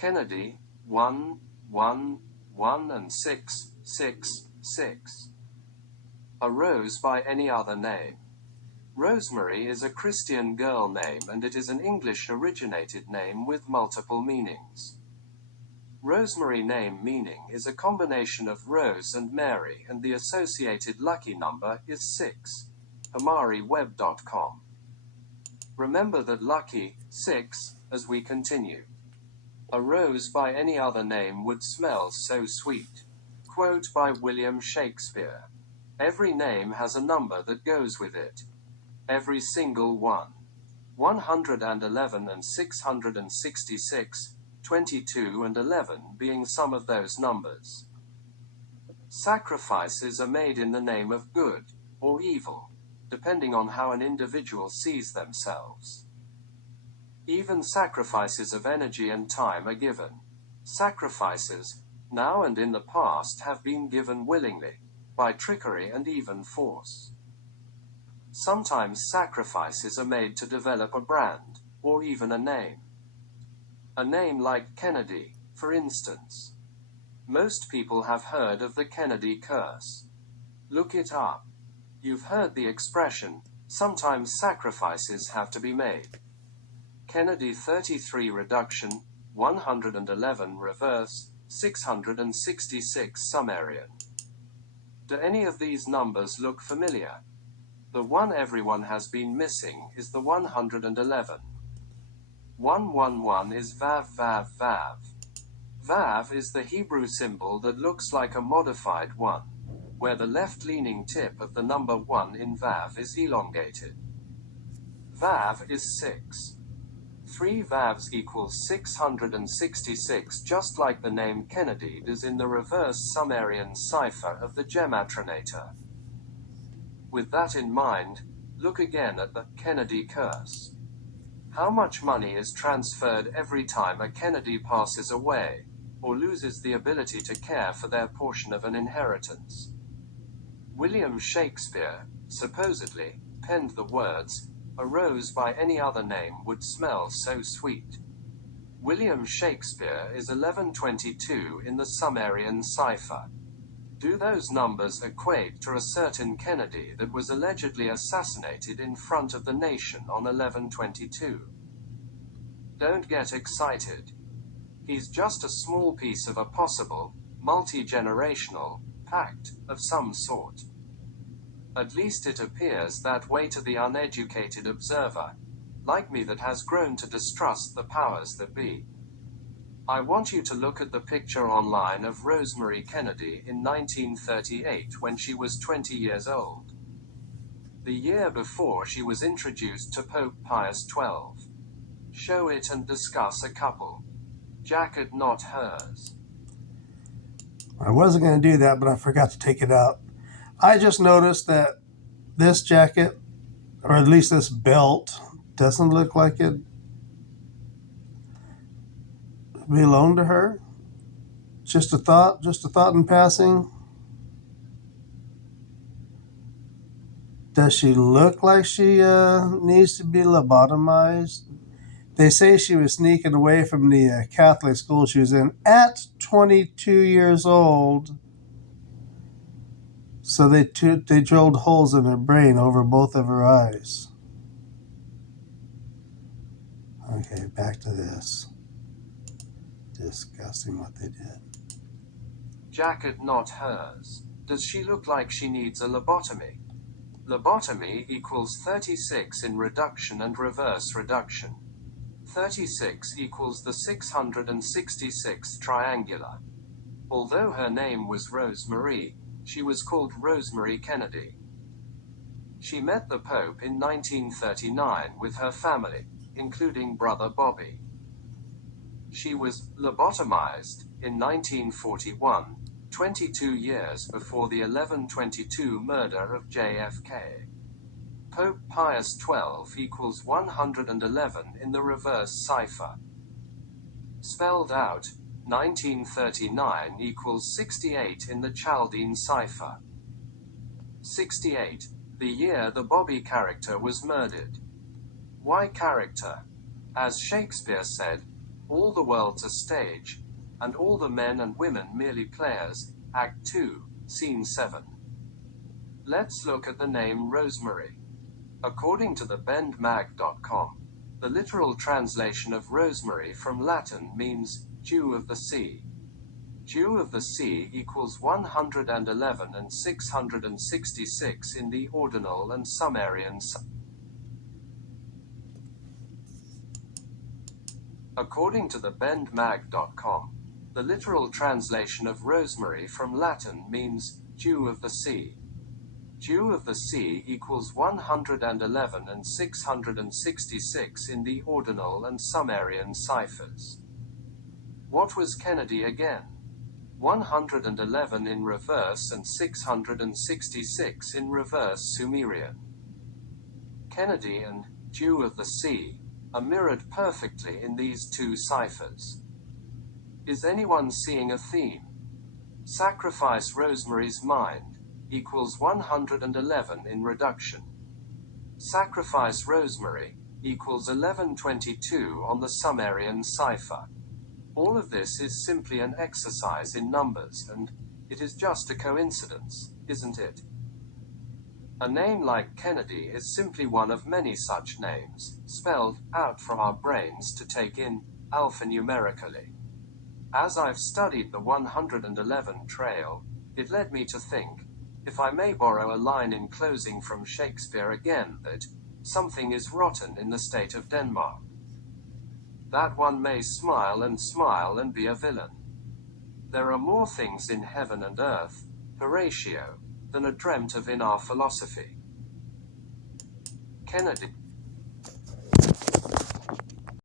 Kennedy, 1, 1, 1 and 6, 6, 6. A rose by any other name. Rosemary is a Christian girl name and it is an English-originated name with multiple meanings. Rosemary name meaning is a combination of Rose and Mary, and the associated lucky number is 6. HamariWeb.com. Remember that lucky, 6, as we continue. A rose by any other name would smell so sweet. Quote by William Shakespeare. Every name has a number that goes with it. Every single one. 111 and 666, 22 and 11 being some of those numbers. Sacrifices are made in the name of good or evil, depending on how an individual sees themselves. Even sacrifices of energy and time are given. Sacrifices, now and in the past, have been given willingly, by trickery and even force. Sometimes sacrifices are made to develop a brand, or even a name. A name like Kennedy, for instance. Most people have heard of the Kennedy curse. Look it up. You've heard the expression, sometimes sacrifices have to be made. Kennedy 33 reduction, 111 reverse, 666 summarian. Do any of these numbers look familiar? The one everyone has been missing is the 111. 111 is Vav Vav Vav. Vav is the Hebrew symbol that looks like a modified 1, where the left-leaning tip of the number 1 in Vav is elongated. Vav is 6. 3 Vavs equals 666, just like the name Kennedy does in the reverse Sumerian cipher of the Gematrinator. With that in mind, look again at the Kennedy curse. How much money is transferred every time a Kennedy passes away, or loses the ability to care for their portion of an inheritance? William Shakespeare, supposedly, penned the words, "A rose by any other name would smell so sweet." William Shakespeare is 1122 in the Sumerian cipher. Do those numbers equate to a certain Kennedy that was allegedly assassinated in front of the nation on 11/22? Don't get excited. He's just a small piece of a possible, multi-generational, pact of some sort. At least it appears that way to the uneducated observer, like me, that has grown to distrust the powers that be. I want you to look at the picture online of Rosemary Kennedy in 1938 when she was 20 years old. The year before she was introduced to Pope Pius XII. Show it and discuss a couple. Jacket not hers. I wasn't going to do that, but I forgot to take it out. I just noticed that this jacket, or at least this belt, doesn't look like it belonged to her. Just a thought in passing. Does she look like she needs to be lobotomized? They say she was sneaking away from the Catholic school she was in at 22 years old. So they drilled holes in her brain over both of her eyes. Okay, back to this. Disgusting what they did. Jacket not hers. Does she look like she needs a lobotomy? Lobotomy equals 36 in reduction and reverse reduction. 36 equals the 666th triangular. Although her name was Rosemary, she was called Rosemary Kennedy. She met the Pope in 1939 with her family, including brother Bobby. She was lobotomized in 1941, 22 years before the 11/22 murder of JFK. Pope Pius XII equals 111 in the reverse cipher. Spelled out, 1939 equals 68 in the Chaldean cipher. 68, the year the Bobby character was murdered. Why character? As Shakespeare said, All the world's a stage, and all the men and women merely players. Act 2, Scene 7. Let's look at the name Rosemary. According to the bendmag.com, the literal translation of rosemary from Latin means dew of the sea. Dew of the sea equals 111 and 666 in the ordinal and Sumerian. According to the bendmag.com, the literal translation of rosemary from Latin means dew of the sea. Dew of the sea equals 111 and 666 in the ordinal and Sumerian ciphers. What was Kennedy again? 111 in reverse and 666 in reverse Sumerian. Kennedy and dew of the sea are mirrored perfectly in these two ciphers. Is anyone seeing a theme? Sacrifice Rosemary's mind equals 111 in reduction. Sacrifice Rosemary equals 1122 on the Sumerian cipher. All of this is simply an exercise in numbers, and it is just a coincidence, isn't it? A name like Kennedy is simply one of many such names, spelled out for our brains to take in alphanumerically. As I've studied the 111 trail, it led me to think, if I may borrow a line in closing from Shakespeare again, that something is rotten in the state of Denmark. That one may smile and be a villain. There are more things in heaven and earth, Horatio, than are dreamt of in our philosophy. Kennedy.